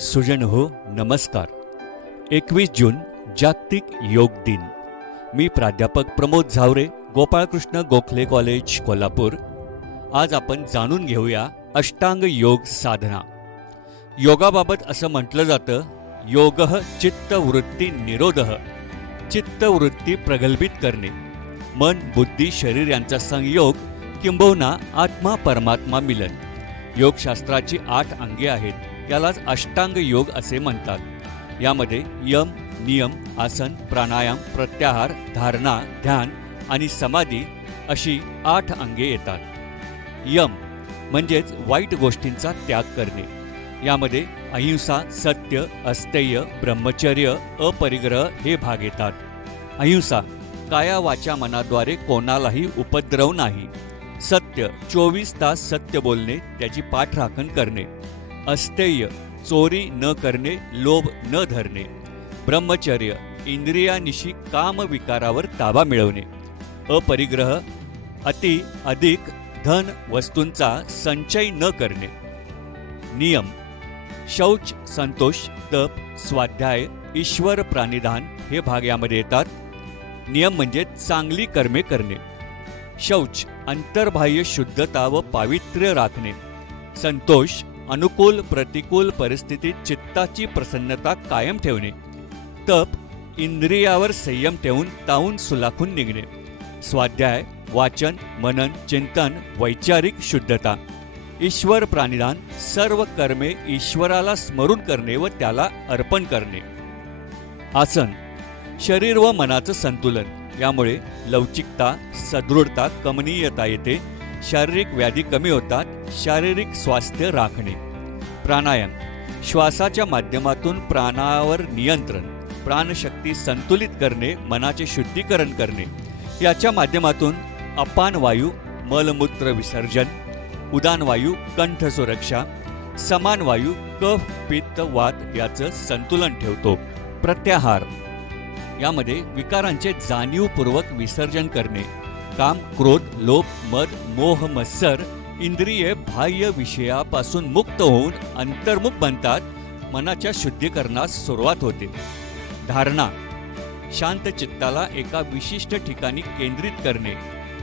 सुजन हो नमस्कार. एकवीस जून जागतिक योग दिन. मी प्राध्यापक प्रमोद झावरे गोपाळकृष्ण गोखले कॉलेज कोल्हापूर. आज आपण जाणून घेऊया अष्टांग योग साधना. योगाबाबत असं म्हटलं जातं योग चित्तवृत्ती निरोध चित्तवृत्ती प्रगल्भित करणे. मन बुद्धी शरीर यांचा संयोग किंबहुना आत्मा परमात्मा मिलन. योगशास्त्राची आठ अंगे आहेत. यालाच अष्टांग योग असे म्हणतात. यामध्ये यम नियम आसन प्राणायाम प्रत्याहार धारणा ध्यान आणि समाधी अशी आठ अंगे येतात. यम म्हणजेच वाईट गोष्टींचा त्याग करणे. यामध्ये अहिंसा सत्य अस्तेय ब्रह्मचर्य अपरिग्रह हे भाग येतात. अहिंसा काया वाचा मनाद्वारे कोणालाही उपद्रव नाही. सत्य चोवीस तास सत्य बोलणे त्याची पाठराखण करणे. अस्तेय चोरी न करणे लोभ न धरणे. ब्रह्मचर्य इंद्रियानिशी काम विकारावर ताबा मिळवणे. अपरिग्रह अति अधिक धन वस्तूंचा संचय न करणे. नियम शौच संतोष तप स्वाध्याय ईश्वर प्राणिधान हे भाग यामध्ये येतात. नियम म्हणजे चांगली कर्मे करणे. शौच अंतर्बाह्य शुद्धता व पावित्र्य राखणे. संतोष अनुकूल प्रतिकूल परिस्थितीत चित्ताची प्रसन्नता कायम ठेवणे. तप इंद्रियावर संयम ठेवून ताऊन सुलाखून निघणे. स्वाध्याय वाचन मनन चिंतन वैचारिक शुद्धता. ईश्वर प्राणिदान सर्व कर्मे ईश्वराला स्मरून करणे व त्याला अर्पण करणे. आसन शरीर व मनाचं संतुलन. यामुळे लवचिकता सदृढता कमनीयता येते. शारीरिक व्याधी कमी होतात शारीरिक स्वास्थ्य राखणे. प्राणायाम. श्वासाच्या माध्यमातून प्राणावर नियंत्रण प्राणशक्ती संतुलित करणे मनाचे शुद्धीकरण करणे. याच्या माध्यमातून अपान वायू मलमूत्र विसर्जन उदान वायू कंठ सुरक्षा समान वायू कफ पित्त वात याचं संतुलन ठेवतो. प्रत्याहार. यामध्ये विकारांचे जाणीवपूर्वक विसर्जन करणे. काम क्रोध लोभ मद मोह मत्सर इंद्रिये बाह्य विषयापासून मुक्त होऊन अंतर्मुख बनतात मनाच्या शुद्धीकरणास सुरुवात होते. धारणा शांत चित्ताला एका विशिष्ट ठिकाणी केंद्रित करणे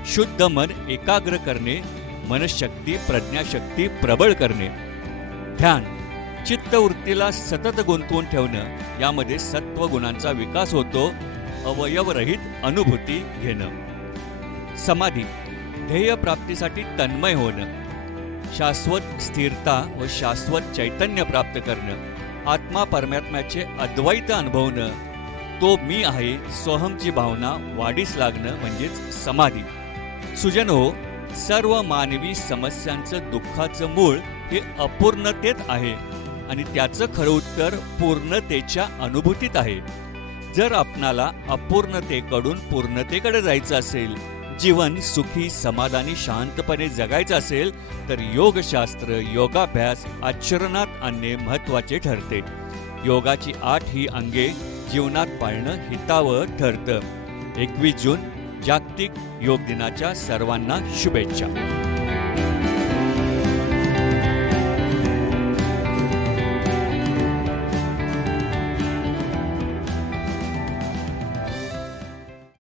शुद्ध मन एकाग्र करणे मनशक्ती प्रज्ञाशक्ती प्रबळ करणे. ध्यान चित्तवृत्तीला सतत गुंतवून ठेवणं यामध्ये सत्व गुणांचा विकास होतो अवयवरहित अनुभूती घेणं. समाधी ध्येय प्राप्तीसाठी तन्मय होणं शाश्वत स्थिरता व शाश्वत चैतन्य प्राप्त करणं आत्मा परमात्म्याचे अद्वैत अनुभवणं तो मी आहे सोहमची भावना वाढीस लागणं म्हणजेच समाधी. सुजन हो सर्व मानवी समस्यांचं दुःखाचं मूळ हे अपूर्णतेत आहे आणि त्याचं खरं उत्तर पूर्णतेच्या अनुभूतीत आहे. जर आपणाला अपूर्णतेकडून पूर्णतेकडे जायचं असेल जीवन सुखी समाधानी शांतपणे जगायचं असेल तर योगशास्त्र योगाभ्यास आचरणात आणणे महत्त्वाचे ठरते. योगाची आठ ही अंगे जीवनात पाळणं हितावं ठरतं. एकवीस जून जागतिक योग दिनाच्या सर्वांना शुभेच्छा.